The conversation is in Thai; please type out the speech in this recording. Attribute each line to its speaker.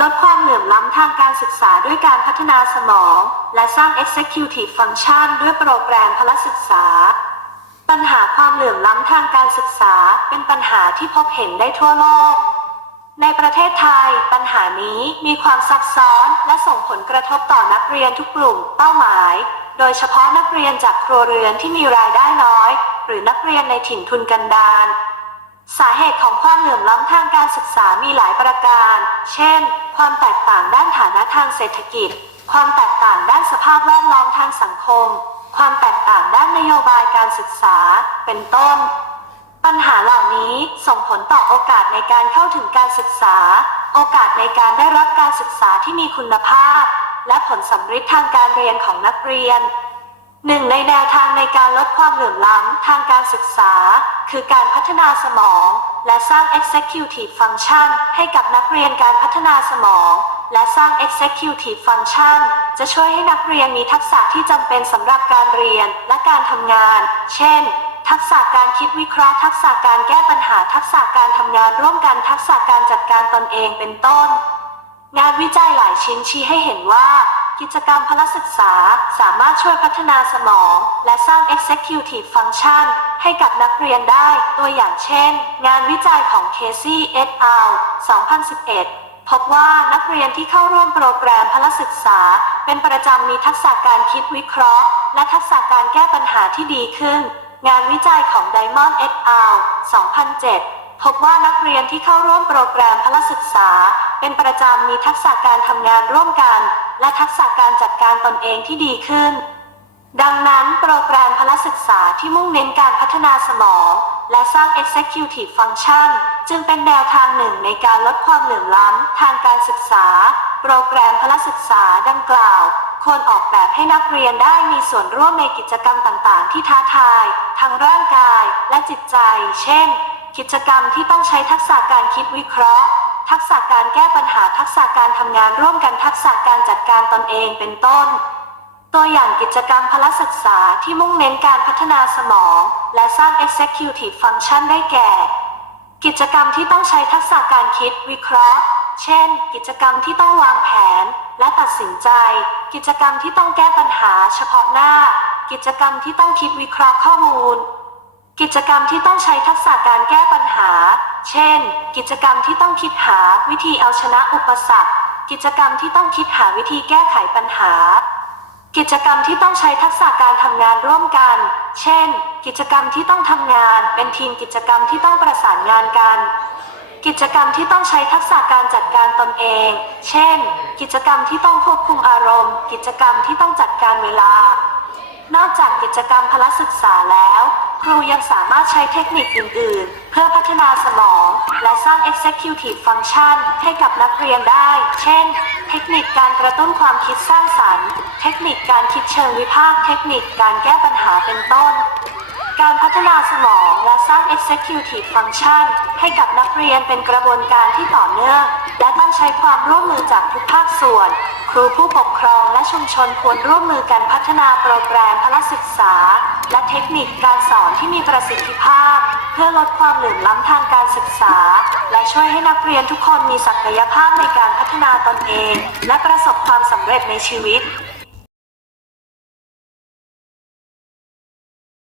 Speaker 1: ลดความเหลื่อมล้ำทางการศึกษาด้วยการพัฒนาสมอง และสร้าง Executive Function ด้วยโปรแกรมพละศึกษา ปัญหาความเหลื่อมล้ำทางการศึกษาเป็นปัญหาที่พบเห็นได้ทั่วโลก ในประเทศไทย ปัญหานี้มีความซับซ้อนและส่งผลกระทบต่อนักเรียนทุกกลุ่มเป้าหมาย โดยเฉพาะนักเรียนจากครัวเรือนที่มีรายได้น้อย หรือนักเรียนในถิ่นทุนกันดาร สาเหตุของความเหลื่อมล้ำทางการศึกษามีหลายประการ เช่น ความแตกต่างด้านฐานะทางเศรษฐกิจ ความแตกต่างด้านสภาพแวดล้อมทางสังคม ความแตกต่างด้านนโยบายการศึกษา เป็นต้น ปัญหาเหล่านี้ส่งผลต่อโอกาสในการเข้าถึงการศึกษา โอกาสในการได้รับการศึกษาที่มีคุณภาพ และผลสำฤทธิ์ทางการเรียนของนักเรียน หนึ่งในแนวทางในการลดความเหลื่อมล้ำทางการศึกษา คือการพัฒนาสมอง และสร้าง executive function ให้กับนักเรียนการพัฒนาสมอง และสร้าง executive function จะช่วยให้นักเรียนมีทักษะที่จำเป็นสำหรับการเรียนและการทำงาน เช่น ทักษะการคิดวิเคราะห์ ทักษะการแก้ปัญหา ทักษะการทำงานร่วมกัน ทักษะการจัดการตนเอง เป็นต้น งานวิจัยหลายชิ้นชี้ให้เห็นว่า กิจกรรมพละศึกษาสามารถช่วยพัฒนาสมอง และสร้าง executive function ให้กับนักเรียนได้ ตัวอย่างเช่น งานวิจัยของ Casey et al 2011 พบว่านักเรียนที่เข้าร่วมโปรแกรมพละศึกษา เป็นประจำมีทักษะการคิดวิเคราะห์ และทักษะการแก้ปัญหาที่ดีขึ้น งานวิจัยของ Diamond et al 2007พบว่านักเรียนที่เข้าร่วมโปรแกรมพละศึกษา เป็นประจำมีทักษะการทำงานร่วมกัน และทักษะการจัดการตนเองที่ดีขึ้น ดังนั้นโปรแกรมพละศึกษาที่มุ่งเน้นการพัฒนาสมอง และสร้าง executive function จึงเป็นแนวทางหนึ่งในการลดความเหลื่อมล้ำทางการศึกษา โปรแกรมพละศึกษาดังกล่าวควรออกแบบให้นักเรียนได้มีส่วนร่วมในกิจกรรมต่างๆ ที่ท้าทาย ทั้งร่างกายและจิตใจ เช่น กิจกรรมที่ต้องใช้ทักษะการคิดวิเคราะห์ ทักษะการแก้ปัญหาทักษะการทำงานร่วมกันทักษะการจัดการตนเองเป็นต้น ตัวอย่างกิจกรรมพละศึกษาที่มุ่งเน้นการพัฒนาสมอง และสร้าง executive function ได้แก่ กิจกรรมที่ต้องใช้ทักษะการคิดวิเคราะห์ เช่น กิจกรรมที่ต้องวางแผน และตัดสินใจ กิจกรรมที่ต้องแก้ปัญหาเฉพาะหน้า กิจกรรมที่ต้องคิดวิเคราะห์ข้อมูล กิจกรรมที่ต้องใช้ทักษะการแก้ปัญหา เช่น กิจกรรมที่ต้องคิดหาวิธีเอาชนะอุปสรรค กิจกรรมที่ต้องคิดหาวิธีแก้ไขปัญหา กิจกรรมที่ต้องใช้ทักษะการทำงานร่วมกัน เช่น กิจกรรมที่ต้องทำงาน เป็นทีมกิจกรรมที่ต้องประสานงานกัน กิจกรรมที่ต้องใช้ทักษะการจัดการตนเอง เช่น กิจกรรมที่ต้องควบคุมอารมณ์ กิจกรรมที่ต้องจัดการเวลา นอกจากกิจกรรมพละศึกษาแล้ว ครูยังสามารถใช้เทคนิคอื่น ๆ เพื่อพัฒนาสมอง และสร้าง executive function ให้กับนักเรียนได้ เช่น เทคนิคการกระตุ้นความคิดสร้างสรรค์ เทคนิคการคิดเชิงวิพากษ์ เทคนิคการแก้ปัญหาเป็นต้น การพัฒนาสมอง สร้าง executive function ให้กับนักเรียนเป็นกระบวนการที่ต่อเนื่อง และต้องใช้ความร่วมมือจากทุกภาคส่วน ครูผู้ปกครองและชุมชนควรร่วมมือกันพัฒนาโปรแกรมพละศึกษา และเทคนิคการสอนที่มีประสิทธิภาพ เพื่อลดความเหลื่อมล้ำทางการศึกษา และช่วยให้นักเรียนทุกคนมีศักยภาพในการพัฒนาตนเอง และประสบความสำเร็จในชีวิต